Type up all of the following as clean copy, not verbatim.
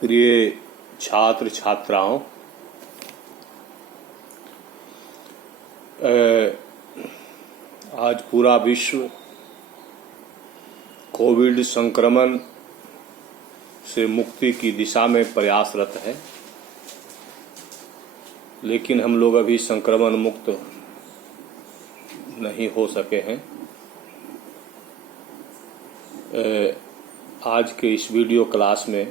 प्रिय छात्र छात्राओं, आज पूरा विश्व कोविड संक्रमण से मुक्ति की दिशा में प्रयासरत है, लेकिन हम लोग अभी संक्रमण मुक्त नहीं हो सके हैं। आज के इस वीडियो क्लास में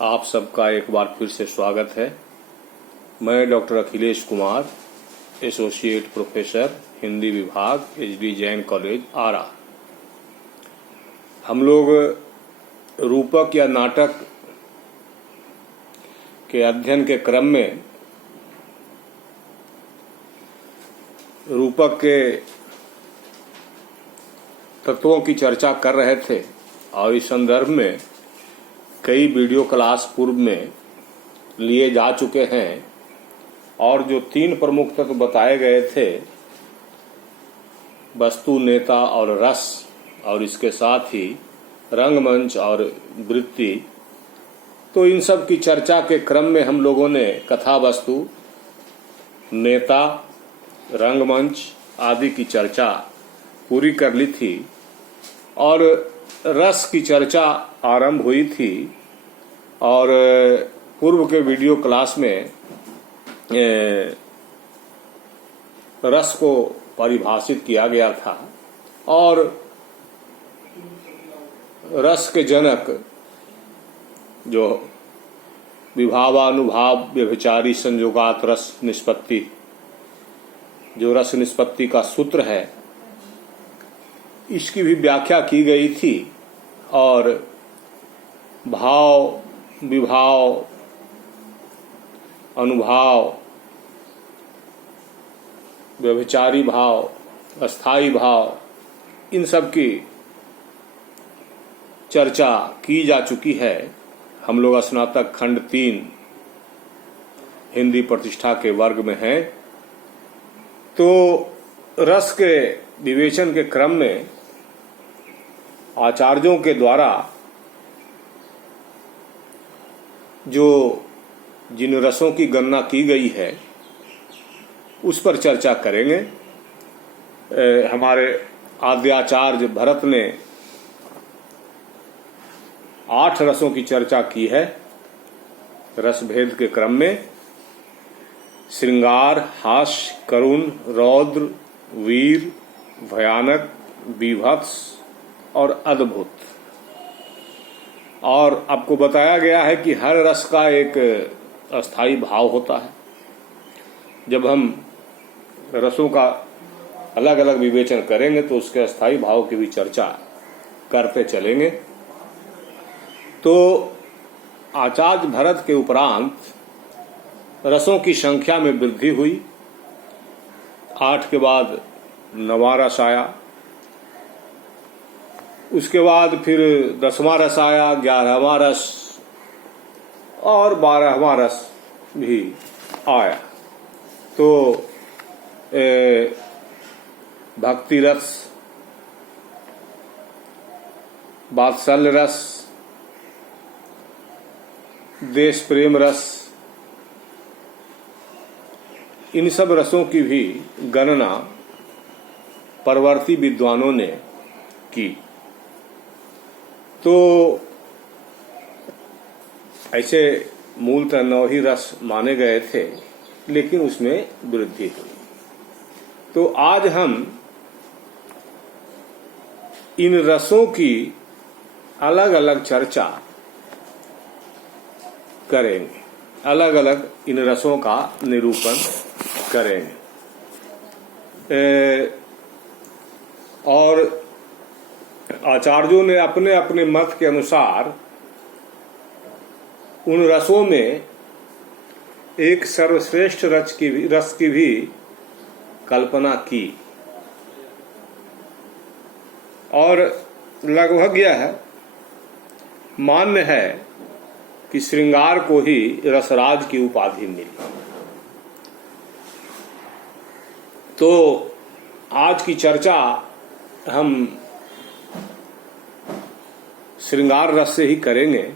आप सबका एक बार फिर से स्वागत है। मैं doctor Akhilesh Kumar, associate professor Hindi विभाग, एचडी जैन कॉलेज, आरा। हम लोग रूपक या नाटक के अध्ययन के क्रम में रूपक के तत्वों की चर्चा कर रहे थे और इस संदर्भ में कई वीडियो क्लास पूर्व में लिए जा चुके हैं और जो 3 प्रमुख तत्व बताए गए थे, वस्तु, नेता और रस, और इसके साथ ही रंगमंच और वृत्ति, तो इन सब की चर्चा के क्रम में हम लोगों ने कथा वस्तु, नेता, रंगमंच आदि की चर्चा पूरी कर ली थी और रस की चर्चा आरंभ हुई थी। और पूर्व के वीडियो क्लास में रस को परिभाषित किया गया था और रस के जनक जो विभावानुभाव व्यभिचारी संयोगात रस निष्पत्ति, जो रस निष्पत्ति का सूत्र है, इसकी भी व्याख्या की गई थी और भाव, विभाव, अनुभाव, व्यभिचारी भाव, अस्थाई भाव, इन सब की चर्चा की जा चुकी है। हम लोग स्नातक खंड 3 हिंदी प्रतिष्ठा के वर्ग में हैं। तो रस के विवेचन के क्रम में आचार्यों के द्वारा जो जिन रसों की गणना की गई है उस पर चर्चा करेंगे। हमारे आद्याचार्य भरत ने 8 रसों की चर्चा की है रस भेद के क्रम में। श्रृंगार, हास्य, करुण, रौद्र, वीर, भयानक, बीभत्स और अद्भुत। और आपको बताया गया है कि हर रस का एक अस्थाई भाव होता है। जब हम रसों का अलग अलग विवेचन करेंगे तो उसके अस्थाई भाव की भी चर्चा करते चलेंगे। तो आचार्य भरत के उपरांत रसों की संख्या में वृद्धि हुई। 8 के बाद 9वां रस आया, उसके बाद फिर 10वां रस आया, 11वां रस और 12वां रस भी आया। तो भक्ति रस, वात्सल्य रस, देश प्रेम रस, इन सब रसों की भी गणना परवर्ती विद्वानों ने की। तो ऐसे मूलतः 9 ही रस माने गए थे, लेकिन उसमें वृद्धि हुई। तो आज हम इन रसों की अलग अलग चर्चा करेंगे, अलग अलग इन रसों का निरूपण करेंगे। और आचार्यों ने अपने अपने मत के अनुसार उन रसों में एक सर्वश्रेष्ठ रस की भी कल्पना की और लगभग यह मान्य है कि श्रृंगार को ही रसराज की उपाधि मिली। तो आज की चर्चा हम श्रृंगार रस से ही करेंगे।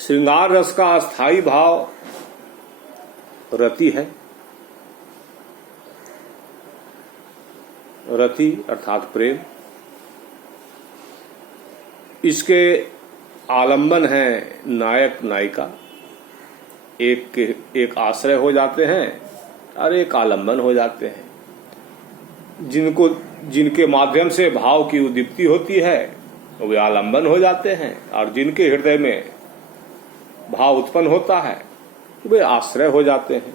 श्रृंगार रस का अस्थाई भाव रति है। रति अर्थात प्रेम। इसके आलंबन है नायक नायिका, एक आश्रय हो जाते हैं और एक आलंबन हो जाते हैं। जिनके माध्यम से भाव की उद्दीप्ति होती है वे आलंबन हो जाते हैं, और जिनके हृदय में भाव उत्पन्न होता है वे आश्रय हो जाते हैं।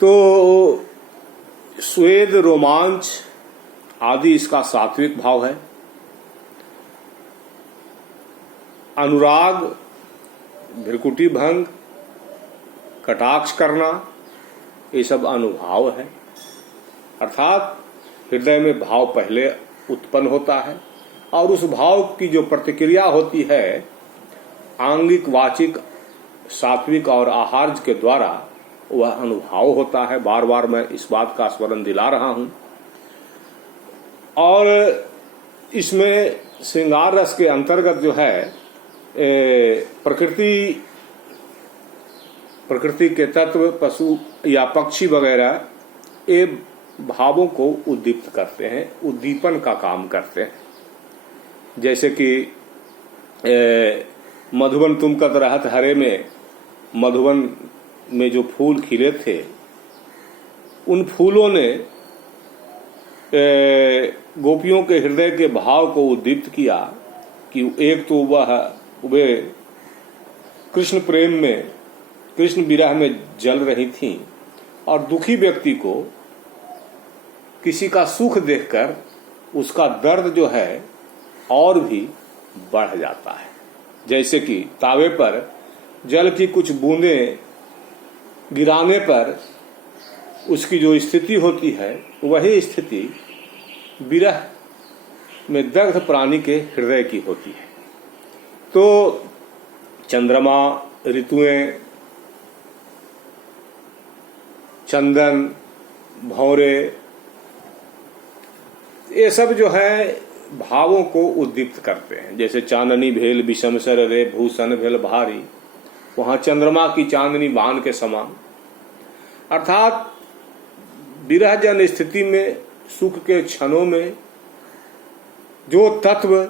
तो स्वेद, रोमांच आदि इसका सात्विक भाव है। अनुराग, भ्रिकुटी भंग, कटाक्ष करना, ये सब अनुभाव है। अर्थात हृदय में भाव पहले उत्पन्न होता है और उस भाव की जो प्रतिक्रिया होती है आंगिक, वाचिक, सात्विक और आहार्य के द्वारा, वह अनुभाव होता है। बार बार मैं इस बात का स्मरण दिला रहा हूं। और इसमें श्रृंगार रस के अंतर्गत जो है प्रकृति के तत्व, पशु या पक्षी वगैरह ये भावों को उद्दीप्त करते हैं, उद्दीपन का काम करते हैं। जैसे कि मधुबन तुमकत रहत हरे में, मधुबन में जो फूल खिले थे उन फूलों ने गोपियों के हृदय के भाव को उद्दीप्त किया कि एक तो वे कृष्ण प्रेम में, कृष्ण विरह में जल रही थीं, और दुखी व्यक्ति को किसी का सुख देखकर उसका दर्द जो है और भी बढ़ जाता है। जैसे कि तावे पर जल की कुछ बूंदें गिराने पर उसकी जो स्थिति होती है वही स्थिति विरह में दग्ध प्राणी के हृदय की होती है। तो चंद्रमा, ऋतुएं, चंदन, भौरे, ये सब जो है भावों को उद्दीप्त करते हैं। जैसे चांदनी भेल विषम सर रे, भूषण भेल भारी, वहां चंद्रमा की चांदनी बाण के समान। अर्थात विरह जन स्थिति में, सुख के क्षणों में जो तत्व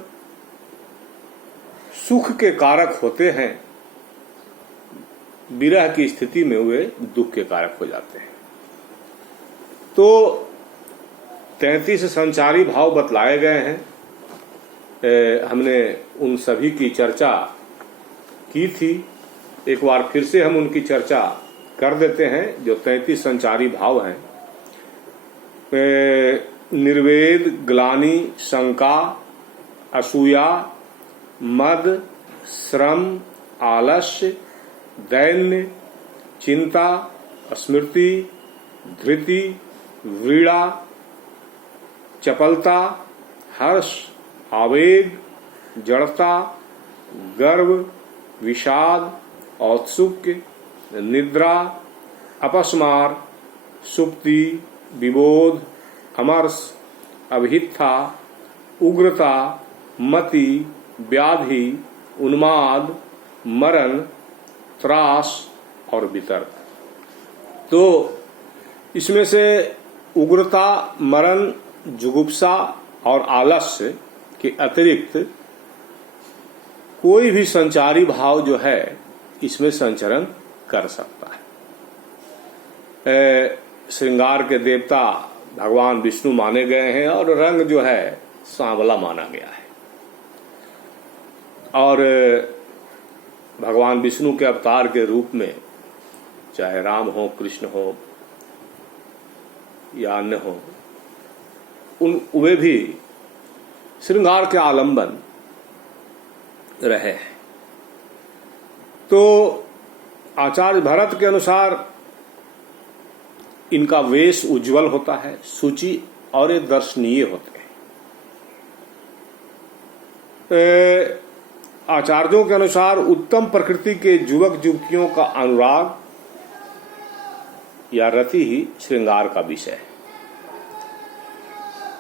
सुख के कारक होते हैं, विरह की स्थिति में वे दुख के कारक हो जाते हैं। तो 33 संचारी भाव बतलाए गए हैं। हमने उन सभी की चर्चा की थी, एक बार फिर से हम उनकी चर्चा कर देते हैं। जो 33 संचारी भाव हैं, निर्वेद, ग्लानि, शंका, असूया, मद, श्रम, आलस्य, दैन्य, चिंता, स्मृति, धृति, व्रीड़ा, चपलता, हर्ष, आवेग, जड़ता, गर्व, विषाद, औत्सुक्य, निद्रा, अपस्मार, सुप्ति, विबोध, अमर्ष, अभित्था, उग्रता, मति, व्याधि, उन्माद, मरण, त्रास और वितर्क। तो इसमें से उग्रता, मरण, जुगुप्सा और आलस्य के अतिरिक्त कोई भी संचारी भाव जो है इसमें संचरण कर सकता है। श्रृंगार के देवता भगवान विष्णु माने गए हैं और रंग जो है सांवला माना गया है। और भगवान विष्णु के अवतार के रूप में चाहे राम हो, कृष्ण हो या अन्य हो, वे भी श्रृंगार के आलंबन रहे हैं। तो आचार्य भरत के अनुसार इनका वेश उज्जवल होता है, सूची और ये दर्शनीय होते हैं। आचार्यों के अनुसार उत्तम प्रकृति के युवक युवतियों का अनुराग या रति ही श्रृंगार का विषय है।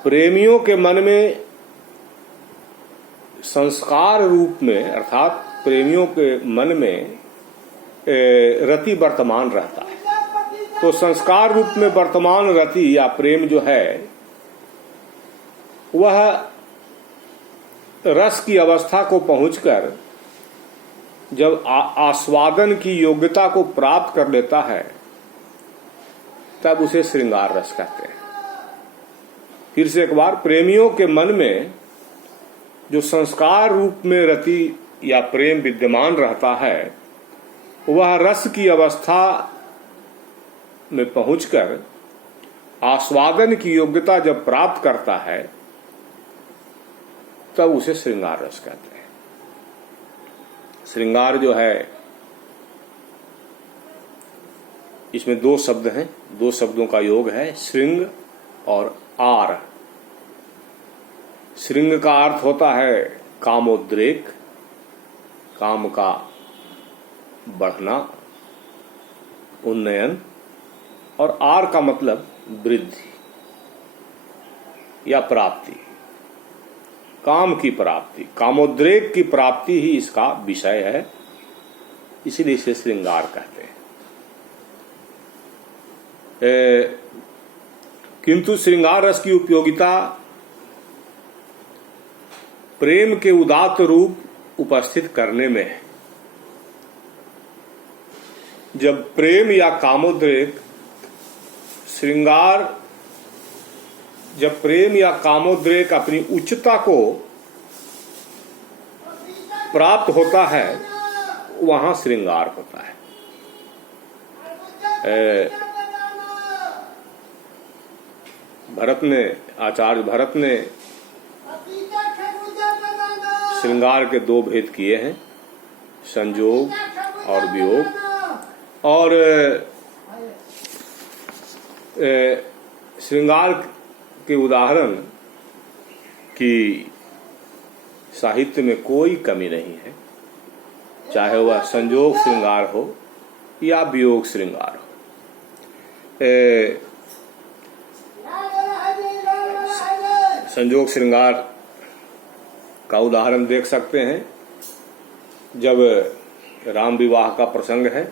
प्रेमियों के मन में संस्कार रूप में, अर्थात प्रेमियों के मन में रति वर्तमान रहता है। तो संस्कार रूप में वर्तमान रति या प्रेम जो है वह रस की अवस्था को पहुंचकर जब आस्वादन की योग्यता को प्राप्त कर लेता है तब उसे श्रृंगार रस कहते हैं। फिर से एक बार, प्रेमियों के मन में जो संस्कार रूप में रति या प्रेम विद्यमान रहता है वह रस की अवस्था में पहुंचकर आस्वादन की योग्यता जब प्राप्त करता है तब उसे श्रृंगार रस कहते हैं। श्रृंगार जो है इसमें दो शब्द हैं, दो शब्दों का योग है, श्रृंग और आर। श्रृंग का अर्थ होता है कामोद्रेक, काम का बढ़ना, उन्नयन, और आर का मतलब वृद्धि या प्राप्ति, काम की प्राप्ति, कामोद्रेक की प्राप्ति ही इसका विषय है, इसीलिए इसे श्रृंगार कहते हैं। किंतु श्रृंगार रस की उपयोगिता प्रेम के उदात्त रूप उपस्थित करने में है। जब प्रेम या कामोद्रेक श्रृंगार, जब प्रेम या कामोद्रेक अपनी उच्चता को प्राप्त होता है वहां श्रृंगार होता है। आचार्य भरत ने श्रृंगार के दो भेद किए हैं, संयोग और वियोग। और श्रृंगार के उदाहरण की साहित्य में कोई कमी नहीं है, चाहे वह संयोग श्रृंगार हो या वियोग श्रृंगार हो। संयोग श्रृंगार का उदाहरण देख सकते हैं, जब राम विवाह का प्रसंग है,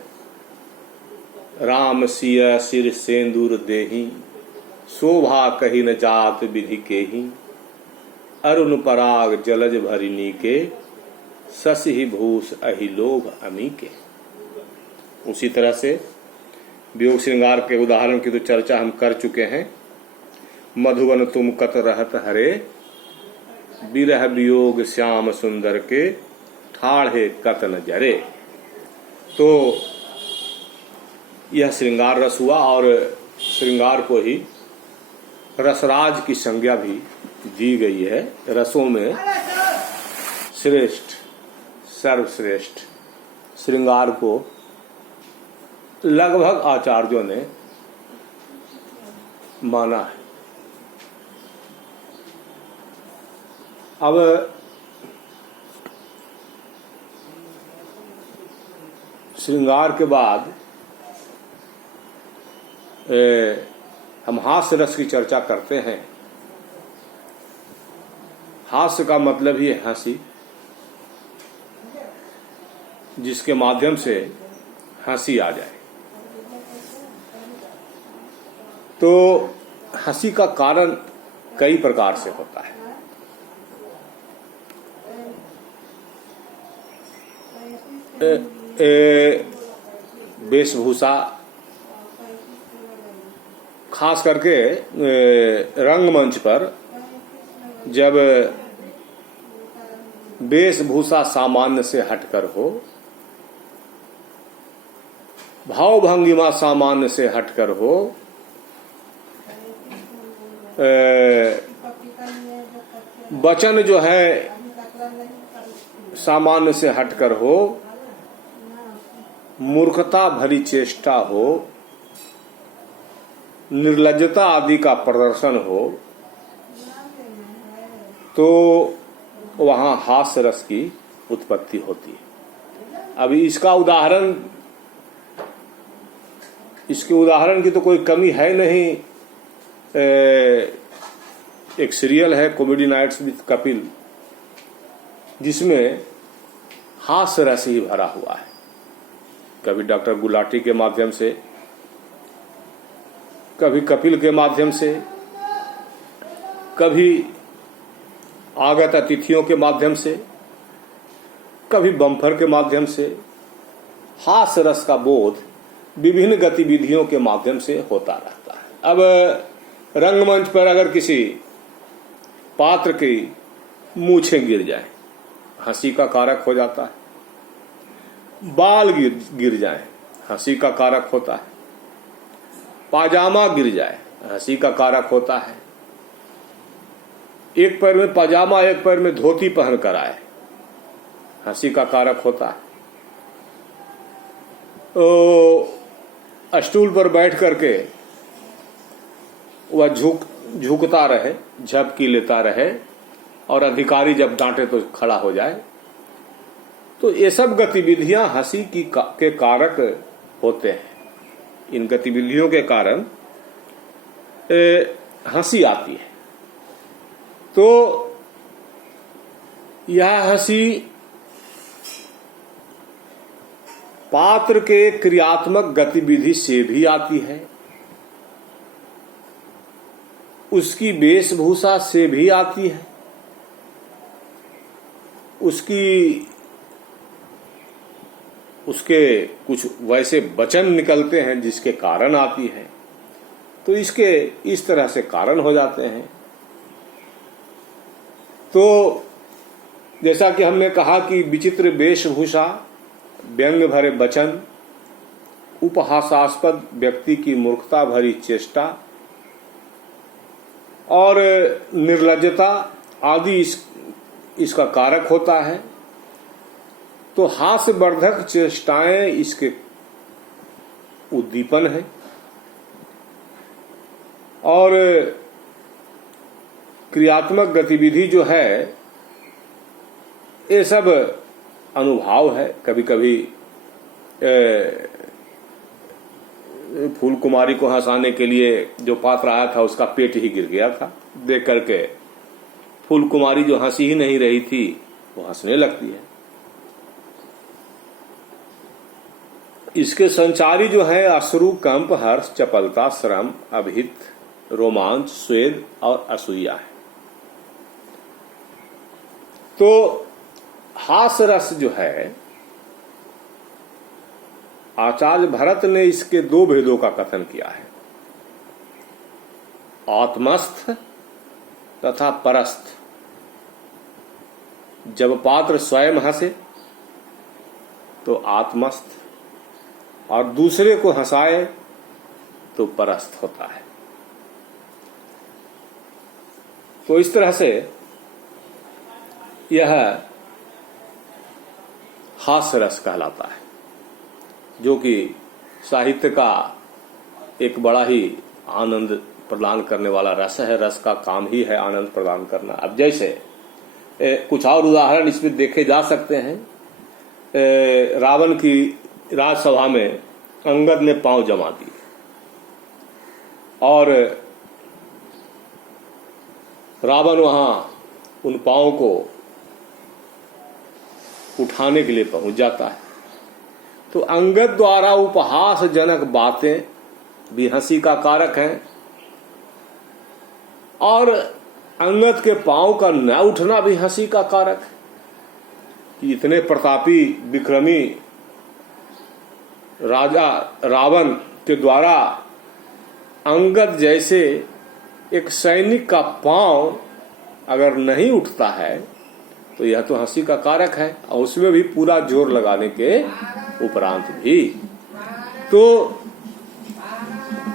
राम सिय सिर सेंदूर देही, शोभा कही न जात विधि के ही, अरुण पराग जलज भरिनी के, शशि भूष अहि लोभ अमी के। उसी तरह से वियोग श्रृंगार के उदाहरण की तो चर्चा हम कर चुके हैं। मधुवन तुम कत रहत हरे, बिरह वियोग श्याम सुंदर के, ठाढ़े कत न जरे। तो यह श्रृंगार रस हुआ, और श्रृंगार को ही रसराज की संज्ञा भी दी गई है। रसों में श्रेष्ठ, सर्वश्रेष्ठ श्रृंगार को लगभग आचार्यों ने माना है। अब श्रृंगार के बाद हम हास्य रस की चर्चा करते हैं। हास्य का मतलब ही है हंसी, जिसके माध्यम से हंसी आ जाए। तो हंसी का कारण कई प्रकार से होता है। वेशभूषा, खास करके रंगमंच पर जब वेशभूषा सामान्य से हटकर हो, भाव भंगिमा सामान्य से हटकर हो, वचन जो है सामान्य से हटकर हो, मूर्खता भरी चेष्टा हो, निर्लज्जता आदि का प्रदर्शन हो, तो वहां हास्य रस की उत्पत्ति होती है। अभी इसका उदाहरण इसके उदाहरण की तो कोई कमी है नहीं। एक सीरियल है कॉमेडी नाइट्स विद कपिल, जिसमें हास्य रस ही भरा हुआ है। कभी डॉक्टर गुलाटी के माध्यम से, कभी कपिल के माध्यम से, कभी आगत अतिथियों के माध्यम से, कभी बम्फर के माध्यम से हास्य रस का बोध विभिन्न गतिविधियों के माध्यम से होता रहता है। अब रंगमंच पर अगर किसी पात्र की मूछें गिर जाए, हंसी का कारक हो जाता है। बाल गिर जाए, हंसी का कारक होता है। पाजामा गिर जाए, हंसी का कारक होता है। एक पैर में पाजामा, एक पैर में धोती पहन कर आए, हंसी का कारक होता है। स्टूल पर बैठ करके वह झुकता रहे, झपकी लेता रहे, और अधिकारी जब डांटे तो खड़ा हो जाए, तो ये सब गतिविधियां हंसी के कारक होते हैं। इन गतिविधियों के कारण हंसी आती है। तो यह हंसी पात्र के क्रियात्मक गतिविधि से भी आती है, उसकी वेशभूषा से भी आती है, उसके कुछ वैसे वचन निकलते हैं जिसके कारण आती है। तो इसके इस तरह से कारण हो जाते हैं। तो जैसा कि हमने कहा कि विचित्र वेशभूषा, व्यंग्य भरे वचन, उपहासास्पद व्यक्ति की मूर्खता भरी चेष्टा और निर्लज्जता आदि इसका कारक होता है। तो हास्यवर्धक चेष्टाएं इसके उद्दीपन है, और क्रियात्मक गतिविधि जो है ये सब अनुभाव है। कभी कभी फूल कुमारी को हंसाने के लिए जो पात्र आया था उसका पेट ही गिर गया था। देख करके फूल कुमारी जो हंसी ही नहीं रही थी वो हंसने लगती है। इसके संचारी जो है अश्रु, कंप, हर्ष, चपलता, श्रम, अभिहित, रोमांच, स्वेद और असूया है। तो हास्य रस जो है, आचार्य भरत ने इसके दो भेदों का कथन किया है, आत्मस्थ तथा परस्थ। जब पात्र स्वयं हंसे तो आत्मस्थ, और दूसरे को हंसाए तो परस्थ होता है। तो इस तरह से यह हास्य रस कहलाता है, जो कि साहित्य का एक बड़ा ही आनंद प्रदान करने वाला रस है। रस का काम ही है आनंद प्रदान करना। अब जैसे कुछ और उदाहरण इसमें देखे जा सकते हैं। रावण की राजसभा में अंगद ने पांव जमा दिए और रावण वहां उन पांव को उठाने के लिए पहुंच जाता है। तो अंगद द्वारा उपहासजनक बातें भी हंसी का कारक हैं, और अंगद के पांव का न उठना भी हंसी का कारक है। इतने प्रतापी विक्रमी राजा रावण के द्वारा अंगद जैसे एक सैनिक का पांव अगर नहीं उठता है तो यह तो हंसी का कारक है, और उसमें भी पूरा जोर लगाने के उपरांत भी। तो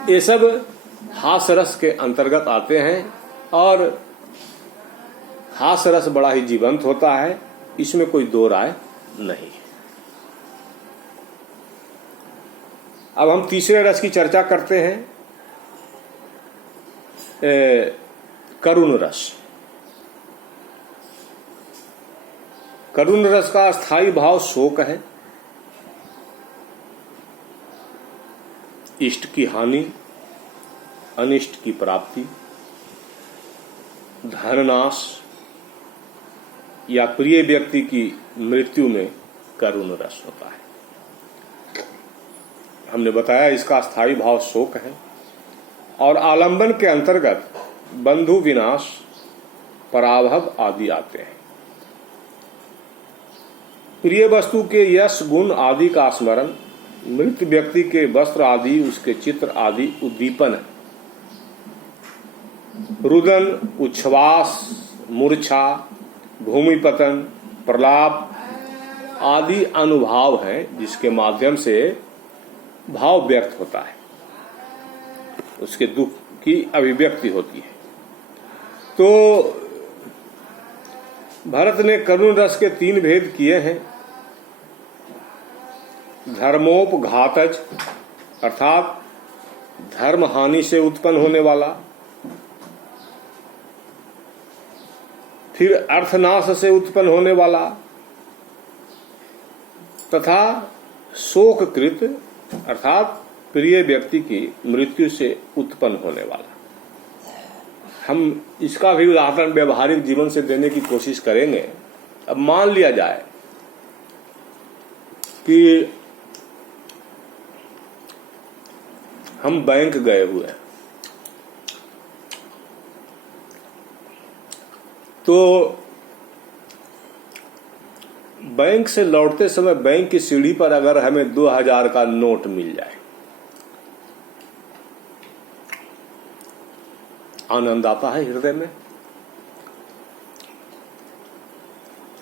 ये सब हास्य रस के अंतर्गत आते हैं, और हास्य रस बड़ा ही जीवंत होता है, इसमें कोई दो राय नहीं। अब हम तीसरे रस की चर्चा करते हैं, करुण रस। करुण रस का स्थायी भाव शोक है। इष्ट की हानि, अनिष्ट की प्राप्ति, धननाश या प्रिय व्यक्ति की मृत्यु में करुण रस होता है। हमने बताया इसका स्थायी भाव शोक है और आलंबन के अंतर्गत बंधु विनाश, पराभव आदि आते हैं। प्रिय वस्तु के यश गुण आदि का स्मरण, मृत व्यक्ति के वस्त्र आदि, उसके चित्र आदि उद्दीपन है। रुदन, उच्छ्वास, मूर्छा, भूमिपतन, प्रलाप आदि अनुभाव हैं जिसके माध्यम से भाव व्यक्त होता है, उसके दुख की अभिव्यक्ति होती है। तो भरत ने करुण रस के 3 भेद किए हैं। धर्मोपघातज अर्थात धर्म हानि से उत्पन्न होने वाला, फिर अर्थनाश से उत्पन्न होने वाला, तथा शोककृत अर्थात प्रिय व्यक्ति की मृत्यु से उत्पन्न होने वाला। हम इसका भी उदाहरण व्यवहारिक जीवन से देने की कोशिश करेंगे। अब मान लिया जाए कि हम बैंक गए हुए हैं, तो बैंक से लौटते समय बैंक की सीढ़ी पर अगर हमें 2000 का नोट मिल जाए, आनंद आता है हृदय में,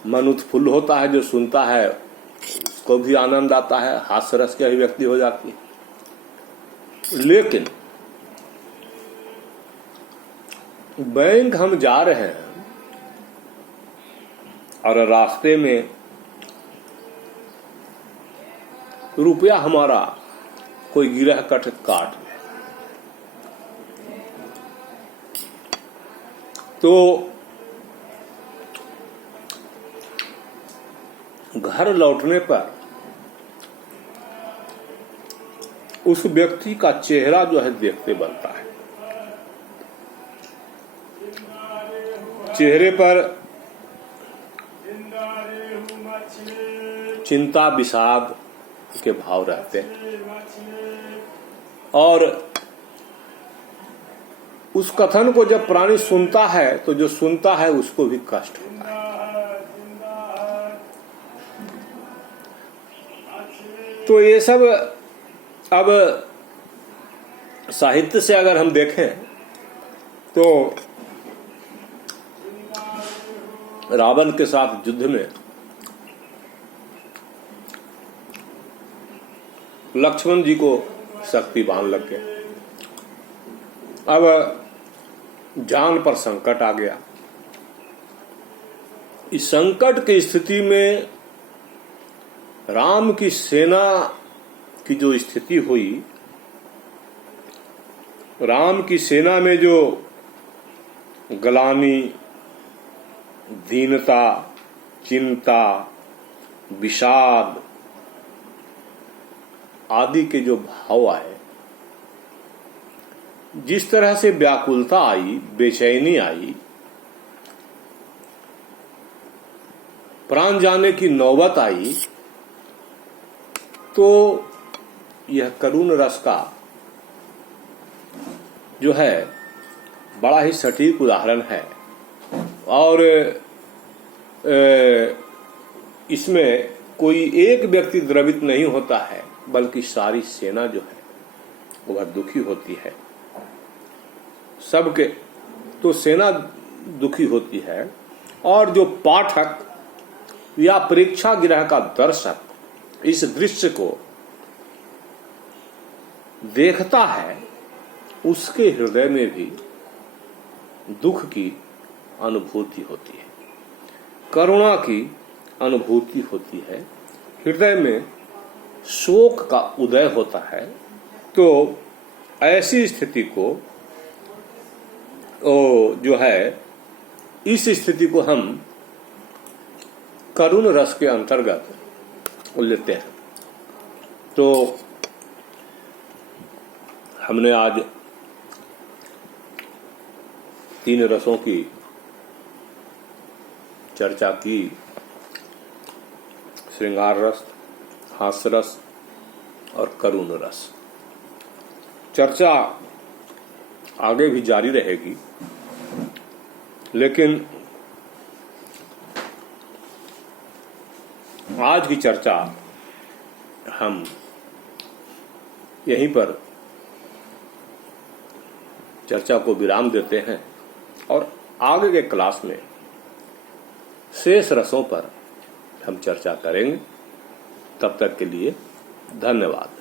मन उत्फुल्ल होता है, जो सुनता है उसको भी आनंद आता है, हास्य रस की अभिव्यक्ति हो जाती है। लेकिन बैंक हम जा रहे हैं और रास्ते में रुपया हमारा कोई गिरह कट काट ले, तो घर लौटने पर उस व्यक्ति का चेहरा जो है देखते बनता है। चेहरे पर चिंता विषाद के भाव रहते हैं और उस कथन को जब प्राणी सुनता है तो जो सुनता है उसको भी कष्ट होता है। तो ये सब अब साहित्य से अगर हम देखें तो रावण के साथ युद्ध में लक्ष्मण जी को शक्तिवान लग गए। अब जान पर संकट आ गया। इस संकट की स्थिति में राम की सेना की जो स्थिति हुई, राम की सेना में जो गलानी, दीनता, चिंता, विषाद आदि के जो भाव आए, जिस तरह से व्याकुलता आई, बेचैनी आई, प्राण जाने की नौबत आई, तो यह करुण रस का जो है बड़ा ही सटीक उदाहरण है। और इसमें कोई एक व्यक्ति द्रवित नहीं होता है, बल्कि सारी सेना जो है वो बहुत दुखी होती है। सबके तो सेना दुखी होती है और जो पाठक या परीक्षा गृह का दर्शक इस दृश्य को देखता है, उसके हृदय में भी दुख की अनुभूति होती है, करुणा की अनुभूति होती है, हृदय में शोक का उदय होता है। तो ऐसी स्थिति को जो है, इस स्थिति को हम करुण रस के अंतर्गत लेते हैं। तो हमने आज 3 रसों की चर्चा की, श्रृंगार रस, हास्य रस और करुण रस। चर्चा आगे भी जारी रहेगी, लेकिन आज की चर्चा हम यहीं पर चर्चा को विराम देते हैं और आगे के क्लास में शेष रसों पर हम चर्चा करेंगे। तब तक के लिए धन्यवाद।